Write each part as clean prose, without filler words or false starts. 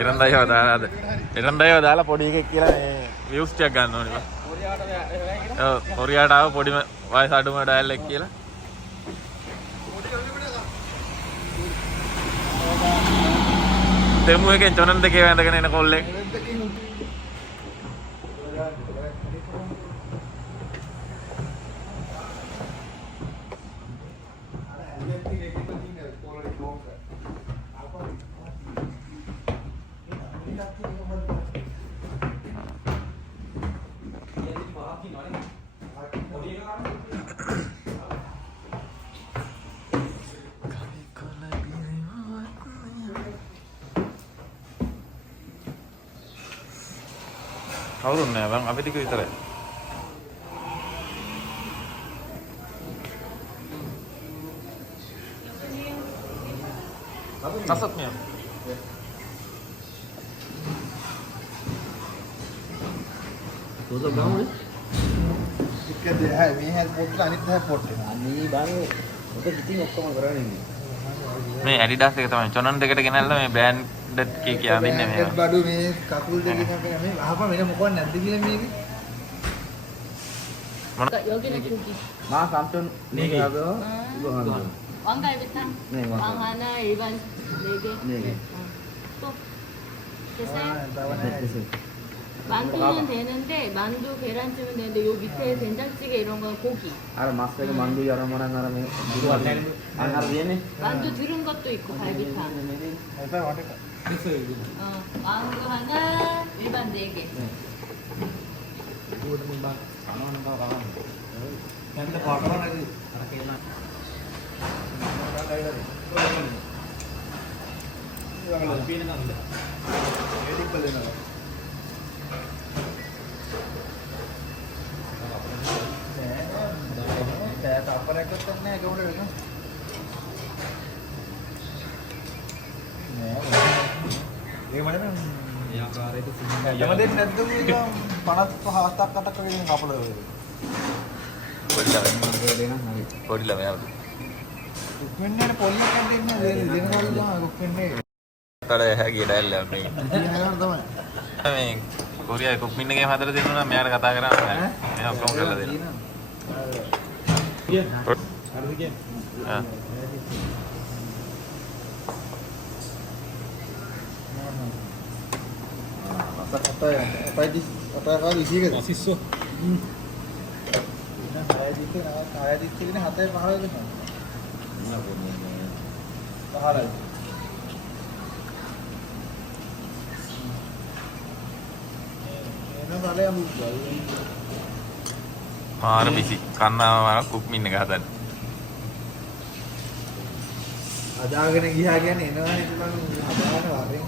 ඉරන්දයව දාලාද ඉරන්දයව දාලා පොඩි එකෙක් කියලා මේ views ටිකක් ගන්න ඕනේ. ඔව් කොරියාට ආව පොඩි වයස අඩුම ඩයලෙක් කියලා. දෙමු එකෙන් චොනන් දෙකේ වැඳගෙන එන කොල්ලෙක්. කවුරුත් නෑ බං අපි ටික විතරයි. Kasat niya. Tutup kamu ni? Ikat dia, ini head pot lah, ini head pot. Ani bang, itu fitting ඔක්කොම කරන්නේ නේ. මේ Adidas එක තමයි චොනන් දෙකට ගෙනල්ලා මේ බ්‍රෑන්ඩ් එකේ කියලා දෙන්නේ මේ. ඒත් බඩු මේ කකුල් දෙකකින් මේ අහපන් වෙන මොකක්ද නැද්ද කියලා මේකේ. 여기는 고기. 마 삼촌 네 개. 이거 하나. 왕갈비탕. 네, 왕 하나 일반 4개. 4개. 또 됐어요? 만두는 되는데 만두 계란찜은 되는데 요 밑에 된장찌개 이런 건 고기. 알아 마스터가 만두 여러 번 하나 하면 누구 안 하르네? 만두 들은 것도 있고 갈비탕. 됐어요 이거. 만두 하나 일반 4개. 이거는 막 나오는 거 봐. 근데 버터는 이렇게 나. 이거 비는 나온다. 에딩 걸리나. Kaya apa rekod kan nih gawin itu. Ini mana nih? Yang kar itu sih. Yang ada net itu yang panas hasta kata kau yang kapal itu. Poli lah ya. Kupin ni poli kan dia ni dia ni kalau jangan kupin ni. Kalau ya kita dah ni. Kami Korea kupin ni kaya hadar dia tu na, saya ada kata kerana, saya apa kalau dia. Iya. Harus game. Ah. Apa ya? Apa kali sih kan? Masih saya di sini hati mahal kan? Mahal. Ini ada yang jual. මාර busy කන්නාම කුක්මින් එක හදන්න. අදාගෙන ගියා කියන්නේ එනවනේ මම අදාගෙන වරෙන්.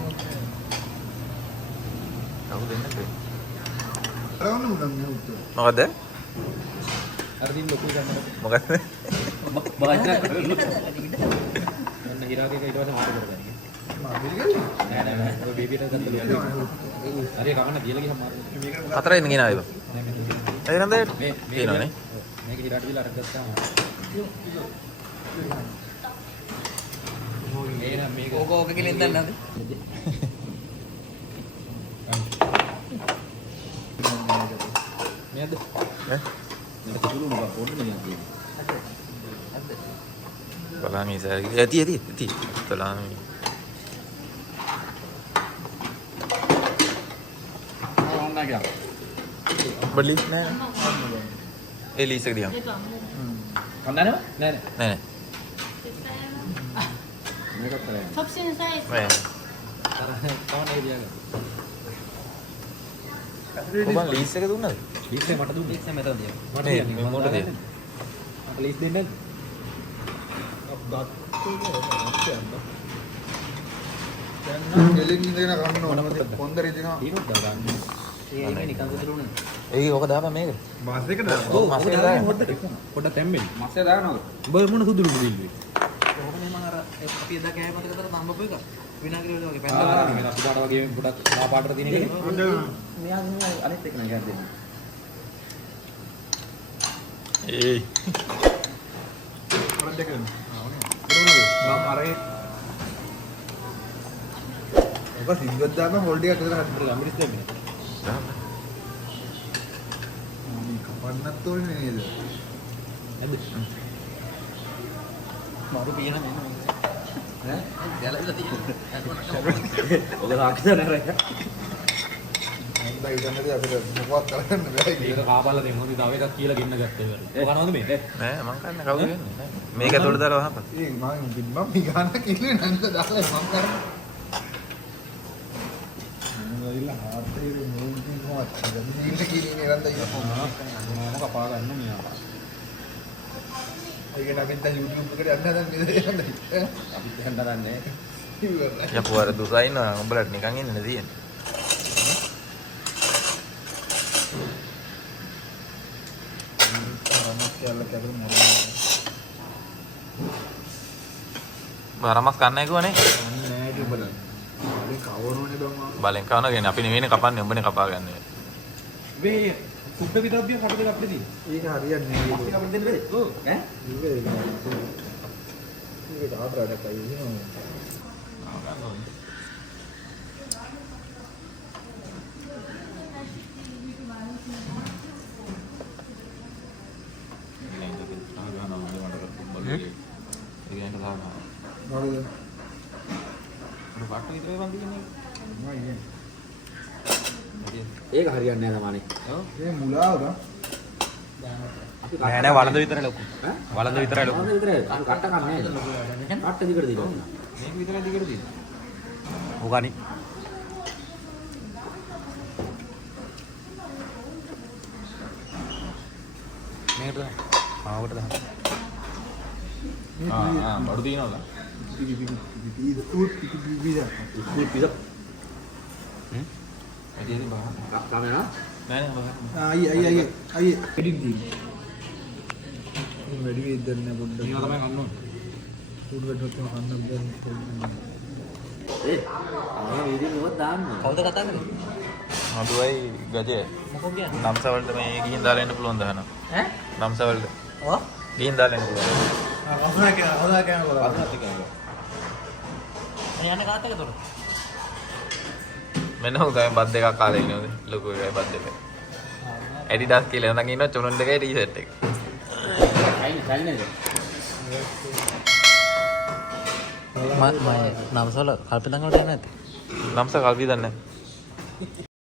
කවුද එන්නේ? කරවන්න උනම් නේ උත්තර. මොකද? අර දින් ලොකු ගන්න. මොකද? බාජ්ජා කරලා. මම හිරාගේ ඊට පස්සේ මාරු කරගන්න. නෑ ඔය බීබීට ගත්තා. හරි කවන්න කියලා ගියම මාරු. හතරෙන් ගෙන ආවා. ඒ නන්ද තියෙනවනේ. මේක හිරාට දීලා අරන් ගත්තාම. මේක ඕක කෙනෙක් දන්නවද? මේද? මේක තුරුන බා පොඩ්ඩක් නිකන් තියෙනවා. බලන්න ඉතින් ඇති. තලාමි. ඕන්න ගියා. बदली नहीं ये ली सकती हम कंदा नहीं नहीं मेरे को सबसे साइज मैं कौन है दिया वो बंग लीज से क्या दूँगा लीज से मटा दूँ लीज से मैं तो दिया मैं मोटा दिया लीज देने अब बात तो क्या है डेलिंग देना काम ना पंद्रह दिन ඒක නිකන් විතරුනේ. ඒක ඔක දාපන් මේක. මාස් එකද? ඔව් මාස් එක දාන්න පොඩ්ඩක් තැම්බෙන්න. මාස් එක දානවද? උඹ මොන සුදුලු මුදිල්ලේ? කොහොමද මම අර අපි එදා කෑ මතක කරලා තම්බපු එක. විනාගිරි වල වගේ පැන්දලා මේ අපි පාට වගේ පොඩක් ලා පාටට තියෙන එක. මෙයා අනිත් එක නෑ ගන්න දෙන්න. ඒයි. පොඩක් දෙක. ආ ඕනේ. මම අරේ ඔක සිංගල් දාම හොල්ඩ් එකක් විතර හදන්න ගම්මිරිස් දෙන්නේ. දාන්න. මේ කපන්නත් ඕනේ නේද? නැද්ද? මාරු පියන නේද? ඈ? ගැලවිලා තියෙනවා. ඔක සාක්ෂි නේද? බයි ගන්නදී අපිට මොකවත් කරන්න බෑ. මේක කාපල්ලා දෙන්න මොකද තව එකක් කියලා ගෙන්න ගත්තා ඉවර. ඔක කනවද මේ? නෑ මං කන්නේ කවුද කියන්නේ? මේක ඇතුළට දාලා වහපන්. ඒ මම ගාන කිල්ලේ නැන්ද දාලා මං කරන්නේ. මොනවද හාත්තේ මොන්කින් මොකක්ද? ජීවිත කිලිනේ රන්දයි. මොනවාම කපා ගන්න මෙයා. ඒකට අපි දැන් YouTube එකට යන්න හදන්නේ නේද? අපි යන්න හදන්නේ. ඉවරයි. යපුවර දුසයින උඹලට නිකන් ඉන්න තියෙන්නේ. බරමස් කන්නේ කිව්වනේ. නෑ ඒක බලන්න. අපි කවරෝනේ බං. බලෙන් කවනගෙන අපි නෙවෙයිනේ කපන්නේ උඹනේ කපා ගන්න. මේ සුද්ධ විද්‍යාව කොට දෙක අපිට තියෙන. ඒක හරියන්නේ නෑ. ඒක අපිට දෙන්න බැරි. ඔව්. ඈ? ඒක ආපරාඩක් අයියෝ. ඒක හරියන්නේ නැහැ තමයි. ඔව්. මේ මුලාවද? නෑ නෑ වලඳ විතරයි ලොකු. ඈ? වලඳ විතරයි ලොකු. වලඳ විතරයි. අපි කට්ට කන්නේ නේද? කට්ට දිගට දිනවා. මේක විතරයි දිගට තියෙන්නේ. ඕගානි. මේකට දාන්න. ආවට දාන්න. බඩු දිනවද? ඇයි බා? කාමරා? නෑ නෑ බා. අයියේ එඩිට් දී. වැඩි වෙද්ද නැහැ පොඩ්ඩක්. මේවා තමයි කන්න ඕනේ. ෆුඩ් වෙට්ටත් කන්නත් දැන්. ඒ ආ වීඩියෝ එකක් දාන්න. කවුද කතා කරන්නේ? මඩුවයි ගජය. මොකෝ කියන්නේ? නම්සවලට මේ ගිහින් දාලා එන්න පුළුවන් දහන. ඈ? නම්සවලට. ඔව්. ගිහින් දාලා එන්න පුළුවන්. හොඳා කියන බලන්න. අදත් කියනවා. යන්නේ කාත් එක තොර. මෙන්න උදේ බත් දෙකක් කාලා ඉන්නෝද? ලොකු එකයි බත් දෙකයි. ඇඩිඩාස් කියලා නැගින්න ඉන්න චොනන් දෙකයි ටී-ෂර්ට් එක. සයින් නේද? මම නම්සල කල්පිතන් වලට යන්නේ නැත්තේ. නම්ස කල්පි දන්නේ නැහැ.